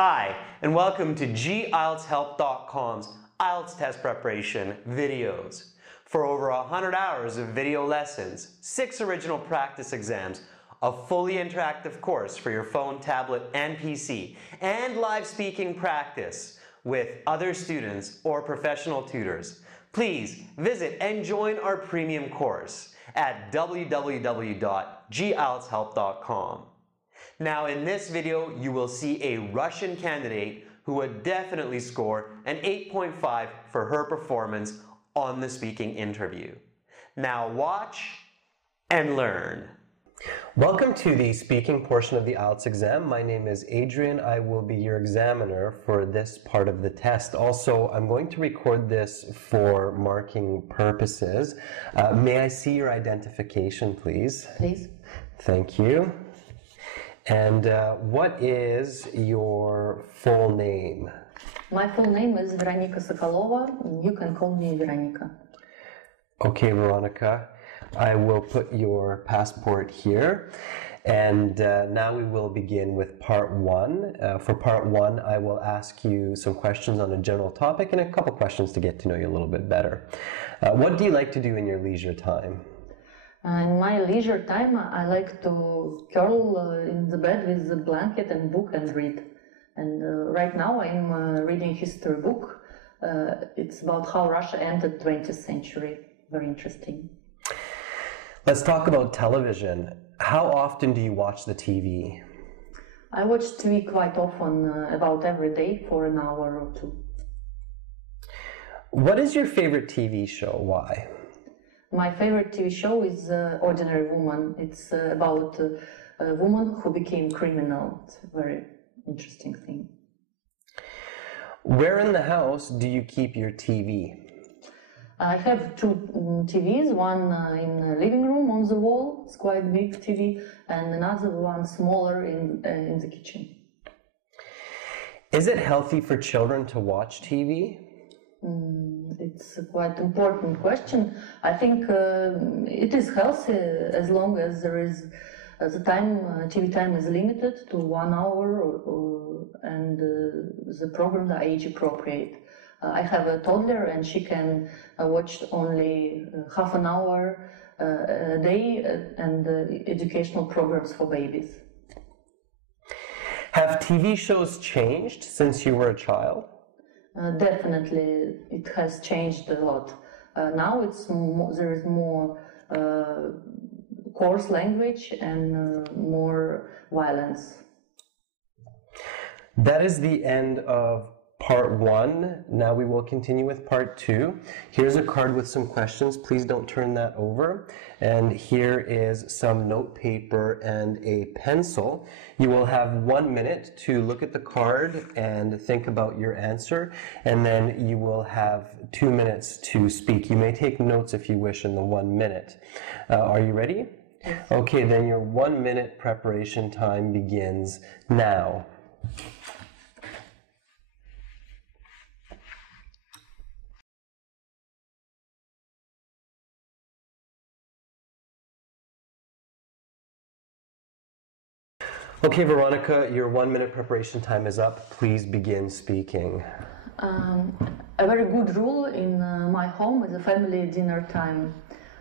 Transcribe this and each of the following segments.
Hi, and welcome to IELTShelp.com's IELTS test preparation videos. For over 100 hours of video lessons, 6 original practice exams, a fully interactive course for your phone, tablet, and PC, and live speaking practice with other students or professional tutors, please visit and join our premium course at www.IELTShelp.com. Now in this video, you will see a Russian candidate who would definitely score an 8.5 for her performance on the speaking interview. Now watch and learn. Welcome to the speaking portion of the IELTS exam. My name is Adrian. I will be your examiner for this part of the test. Also, I'm going to record this for marking purposes. May I see your identification, please? Please. Thank you. And what is your full name? My full name is Veronika Sokolova. You can call me Veronika. Okay, Veronica. I will put your passport here. And now we will begin with part 1. For part 1, I will ask you some questions on a general topic and a couple questions to get to know you a little bit better. What do you like to do in your leisure time? In my leisure time, I like to curl in the bed with a blanket and book and read. And right now I'm reading history book. It's about how Russia entered 20th century. Very interesting. Let's talk about television. How often do you watch the TV? I watch TV quite often, about every day for an hour or two. What is your favorite TV show? Why? My favorite TV show is Ordinary Woman. It's about a woman who became criminal. It's a very interesting thing. Where in the house do you keep your TV? I have 2 TVs, one in the living room on the wall, it's quite big TV, and another one smaller in the kitchen. Is it healthy for children to watch TV? It's a quite important question. I think it is healthy as long as there is the time, TV time is limited to 1 hour and the program is age appropriate. I have a toddler and she can watch only half an hour a day and educational programs for babies. Have TV shows changed since you were a child? Definitely, it has changed a lot. Now there is more coarse language and more violence. That is the end of part 1. Now we will continue with part 2. Here's a card with some questions. Please don't turn that over. And here is some note paper and a pencil. You will have 1 minute to look at the card and think about your answer. And then you will have 2 minutes to speak. You may take notes if you wish in the 1 minute. Are you ready? Yes. Okay, then your 1 minute preparation time begins now. Okay, Veronica, your 1 minute preparation time is up. Please begin speaking. A very good rule in my home is a family dinner time.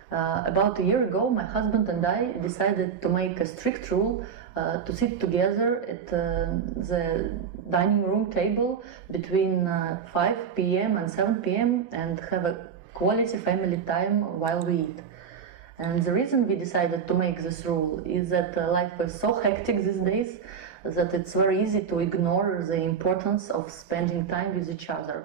About a year ago, my husband and I decided to make a strict rule to sit together at the dining room table between 5 p.m. and 7 p.m. and have a quality family time while we eat. And the reason we decided to make this rule is that life is so hectic these days that it's very easy to ignore the importance of spending time with each other.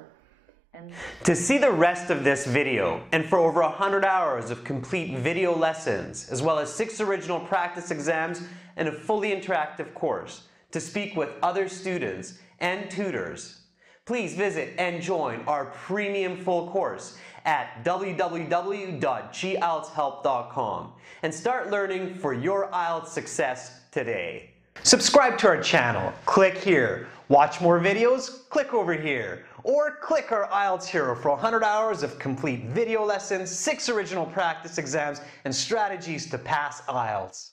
To see the rest of this video, and for over 100 hours of complete video lessons, as well as 6 original practice exams and a fully interactive course to speak with other students and tutors, please visit and join our premium full course at www.IELTShelp.com and start learning for your IELTS success today. Subscribe to our channel, click here. Watch more videos, click over here. Or click our IELTS Hero for 100 hours of complete video lessons, 6 original practice exams, and strategies to pass IELTS.